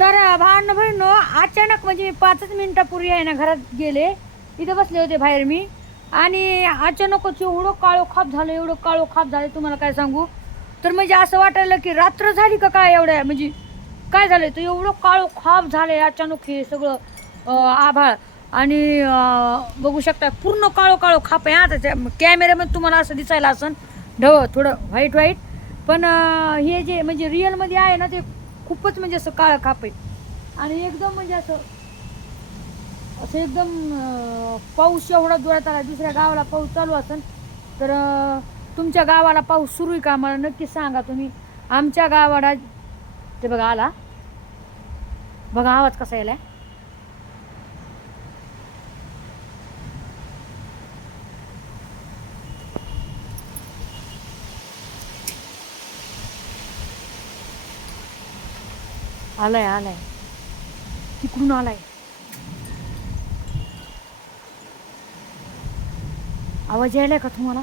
तर भावांना बहिणो अचानक म्हणजे मी पाचच मिनटापूर्वी आहे ना घरात गेले. इथे बसले होते बाहेर मी. आणि अचानकच एवढं काळो खाप झालं एवढं काळो खाप झालं तुम्हाला काय सांगू? तर म्हणजे असं वाटायला की रात्र झाली का काय एवढ्या? म्हणजे काय झालं तर एवढं काळो खाप झालंय अचानक हे सगळं आभाळ. आणि बघू शकता पूर्ण काळो काळो खाप आहे. आता कॅमेऱ्यामध्ये तुम्हाला असं दिसायला असं ढ थोडं व्हाईट व्हाईट पण हे जे म्हणजे रिअलमध्ये आहे ना ते खूपच म्हणजे असं काळं खाप आहे. आणि एकदम म्हणजे असं असं एकदम पाऊस एवढा जोरात आला दुसऱ्या गावाला पाऊस चालू असेल तर तुमच्या गावाला पाऊस सुरू आहे का? मला नक्की सांगा तुम्ही. आमच्या गावाला ते बघा आला. बघा आवाज कसा यायलाय? आलाय आलाय. तिकडून आलाय. आवाज यायलाय का तुम्हाला?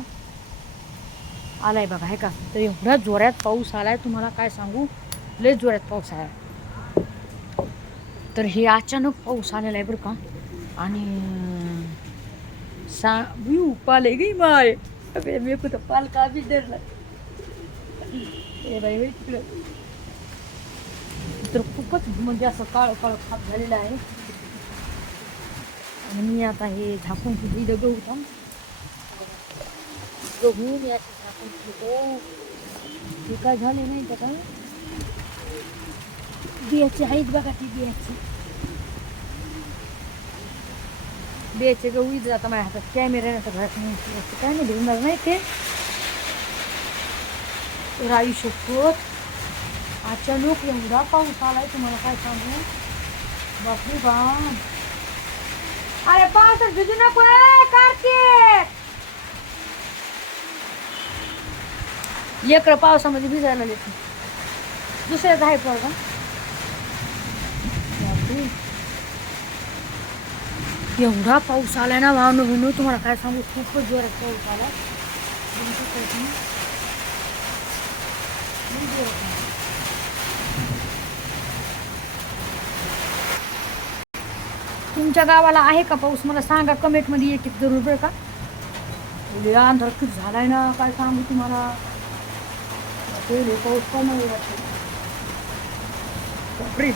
आलाय बघा आहे का? तर एवढ्या जोरात पाऊस आलाय तुम्हाला काय सांगू? लय जोरात पाऊस आलाय. तर हे अचानक पाऊस आलेला आहे बरं का. आणि सा मी उपाले गई माय. अबे मी कुठं पाल का बी डरला ए बाई तिकडं. तर खूपच म्हणजे असं काळ काळ खाप झालेलं आहे. आणि मी आता हे झाकून ठेवतो गहू थांब. गहू मी असं झाकून ठेवतो. हे काय झाले नाही का काय बियाची आहेत बघा ती बियाची. बियाचे गहू इथं आता माझ्या हातात कॅमेरा नाही तर घरात नाही काय नाही भेटणार नाही ते. रायू शकत अचानक एवढा पाऊस आलाय तुम्हाला काय सांगू? बापरे बा अरे पावसात भिजू नको कार्तिक! लेकर पावसामध्ये भिजायला येते दुसऱ्याच आहे पोरगा. एवढा पाऊस आलाय ना वाहन विनू तुम्हाला काय सांगू? खूपच जोरात पाऊस आला बघू शकता तुम्ही. लई जोरात आहे. तुमच्या गावाला आहे का पाऊस? मला सांगा कमेंटमध्ये एक एक जरूर बरं का. अंधार खूप झालाय ना काय सांगू तुम्हाला. ते पाऊस कमी नाही वाटत. बापरे